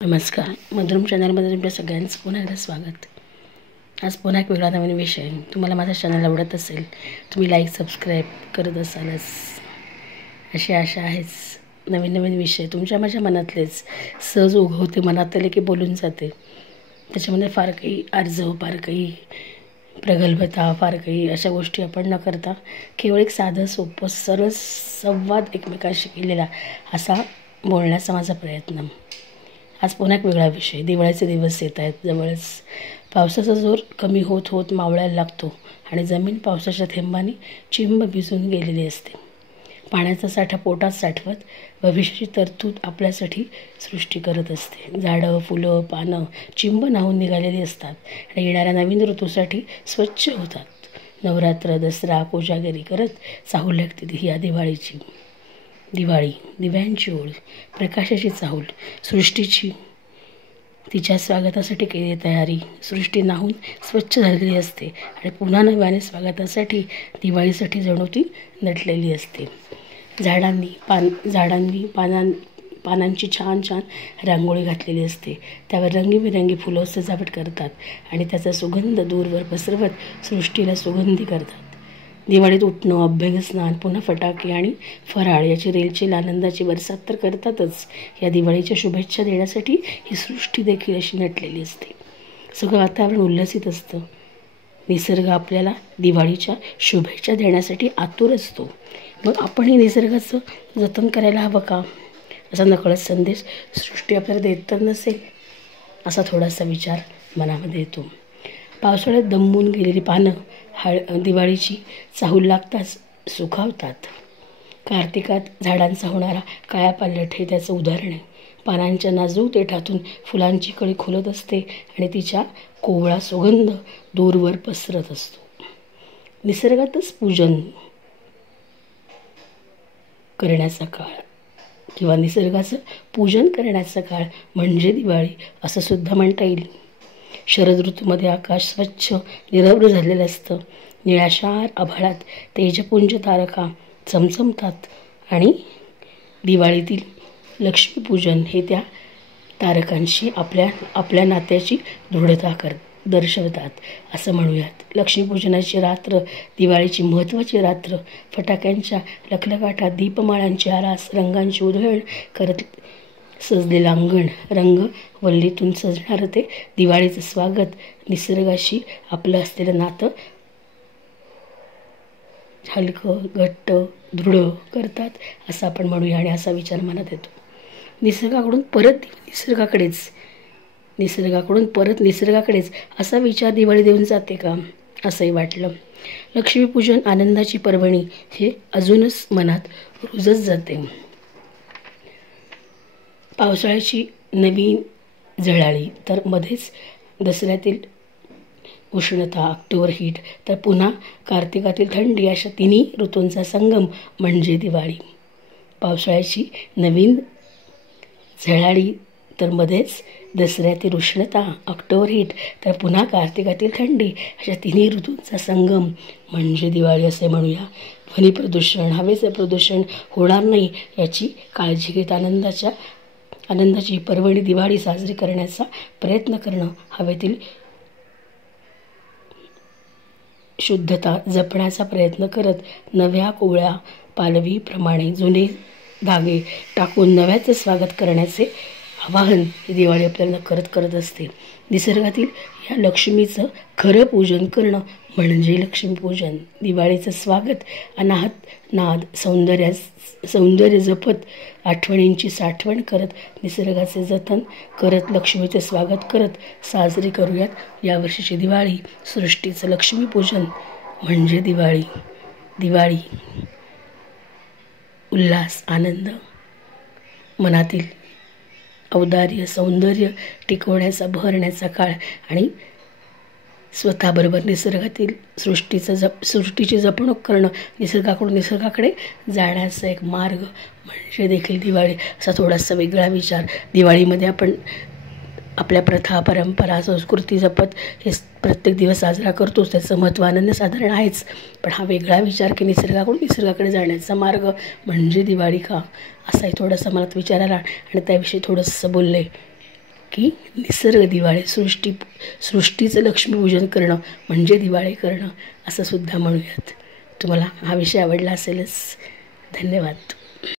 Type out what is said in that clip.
नमस्कार. मधुरम चॅनलमध्ये तुमच्या सगळ्यांचं पुन्हा एकदा स्वागत. आज पुन्हा एक वेगळा नवीन विषय. तुम्हाला माझ्या चॅनल आवडत असेल, तुम्ही लाईक सबस्क्राईब करत असालच अशी आशा आहेच. नवीन नवीन विषय तुमच्या माझ्या मनातलेच सहज उगवते, मनात आले की बोलून जाते. त्याच्यामध्ये फार काही आर्जव, फार काही प्रगल्भता, फार काही अशा गोष्टी आपण न करता केवळ एक साधं सोपं सरळ संवाद एकमेकांशी केलेला असा बोलण्याचा माझा प्रयत्न. आज पुन्हा एक वेगळा विषय. दिवाळीचे दिवस येत आहेत जवळच. पावसाचा जोर कमी होत होत मावळायला लागतो आणि जमीन पावसाच्या थेंबांनी चिंब भिजून गेलेली असते. पाण्याचा साठा पोटात साठवत भविष्याची तरतूद आपल्यासाठी सृष्टी करत असते. झाडं, फुलं, पानं चिंब न्हावून निघालेली असतात आणि येणाऱ्या नवीन ऋतूसाठी स्वच्छ होतात. नवरात्र, दसरा, कोजागरी करत चाहूल लागते ती या दिवाळीची. दिवाळी दिव्यांची ओळ, प्रकाशाची चाहूल, सृष्टीची तिच्या स्वागतासाठी केलेली तयारी. सृष्टी नाहून स्वच्छ झालेली असते आणि पुन्हा नव्याने स्वागतासाठी दिवाळीसाठी जणू ती नटलेली असते. झाडांनी पानांची छान छान रांगोळी घातलेली असते. त्यावर रंगीबिरंगी फुलं सजावट करतात आणि त्याचा सुगंध दूरवर पसरवत सृष्टीला सुगंधी करतात. दिवाळीत उठणं, अभ्यंगस्नान, पुन्हा फटाके आणि फराळ याची रेलचेल आनंदाची बरसात तर करतातच. या दिवाळीच्या शुभेच्छा देण्यासाठी ही सृष्टी देखील अशी नटलेली असते. सगळं वातावरण उल्लसित असतं. निसर्ग आपल्याला दिवाळीच्या शुभेच्छा देण्यासाठी आतुर असतो. मग आपणही निसर्गाचं जतन करायला हवं का? असा नकळत संदेश सृष्टी आपल्याला देत तर नसेल, असा थोडासा विचार मनामध्ये येतो. पावसाळ्यात दमून गेलेली पानं दिवाळीची चाहूल लागताच सुखावतात. कार्तिकात झाडांचा होणारा कायापालट हे त्याचं उदाहरण आहे. पानांच्या नाजूक देठातून फुलांची कळी खुलत असते आणि तिच्या कोवळा सुगंध दूरवर पसरत असतो. निसर्गातच पूजन करण्याचा काळ किंवा निसर्गाचं पूजन करण्याचा काळ म्हणजे दिवाळी असं सुद्धा म्हणता येईल. शरद ऋतूमध्ये आकाश स्वच्छ निरभ्र झालेलं असतं. निळाशार आभाळात तेजपुंज तारका चमचमतात आणि दिवाळीतील लक्ष्मीपूजन हे त्या तारकांशी आपल्या नात्याची दृढता दर्शवतात असं म्हणूयात. लक्ष्मीपूजनाची रात्र, दिवाळीची महत्त्वाची रात्र. फटाक्यांच्या लखलखाटात, दीपमाळांची आरास, रंगांची उधळण करत सजलेलं अंगण, रंगवल्लीतून सजणारं ते दिवाळीचं स्वागत निसर्गाशी आपलं असलेलं नातं हलकं, घट्ट, दृढ करतात असं आपण म्हणूया. आणि असा विचार मनात येतो. निसर्गाकडून परत निसर्गाकडेच असा विचार दिवाळी देऊन जाते का, असंही वाटलं. लक्ष्मीपूजन आनंदाची पर्वणी हे अजूनच मनात रुजत जाते. पावसाळ्याची नवीन झळाळी, तर मध्येच दसऱ्यातील उष्णता, ऑक्टोबर हीट, तर पुन्हा कार्तिकातील थंडी, अशा तिन्ही ऋतूंचा संगम म्हणजे दिवाळी. पावसाळ्याची नवीन झळाळी, तर मध्येच दसऱ्यातील उष्णता, ऑक्टोबर हीट, तर पुन्हा कार्तिकातील थंडी, अशा तिन्ही ऋतूंचा संगम म्हणजे दिवाळी असे म्हणूया. ध्वनी प्रदूषण, हवेचं प्रदूषण होणार नाही याची काळजी घेत आनंदाची पर्वणी दिवाळी साजरी करण्याचा प्रयत्न करणं, हवेतील शुद्धता जपण्याचा प्रयत्न करत नव्या कोवळ्या पालवीप्रमाणे जुने धागे टाकून नव्याचं स्वागत करण्याचे आवाहन ही दिवाळी आपल्याला करत असते. निसर्गातील या लक्ष्मीचं खरं पूजन करणं म्हणजे लक्ष्मीपूजन. दिवाळीचं स्वागत अनाहत नाद, सौंदर्य जपत, आठवणींची साठवण करत, निसर्गाचे जतन करत, लक्ष्मीचे स्वागत करत साजरी करूयात यावर्षीची दिवाळी. सृष्टीचं लक्ष्मीपूजन म्हणजे दिवाळी. दिवाळी उल्हास, आनंद, मनातील औदार्य, सौंदर्य टिकवण्याचा, बहरण्याचा काळ आणि स्वतःबरोबर निसर्गातील सृष्टीची जपणूक करणं, निसर्गाकडून निसर्गाकडे जाण्याचा एक मार्ग म्हणजे देखील दिवाळी. असा थोडासा वेगळा विचार. दिवाळीमध्ये आपण आपल्या प्रथा, परंपरा, संस्कृती जपत हे प्रत्येक दिवस साजरा करतोच. त्याचं महत्त्व अनन्यसाधारण आहेच. पण हा वेगळा विचार की निसर्गाकडून निसर्गाकडे जाण्याचा मार्ग म्हणजे दिवाळी का, असाही थोडासा मनात विचार आला आणि त्याविषयी थोडंसं बोलले. की निसर्ग दिवाळे, सृष्टीचं लक्ष्मीपूजन करणं म्हणजे दिवाळे करणं असं सुद्धा म्हणूयात. तुम्हाला हा विषय आवडला असेलच. धन्यवाद.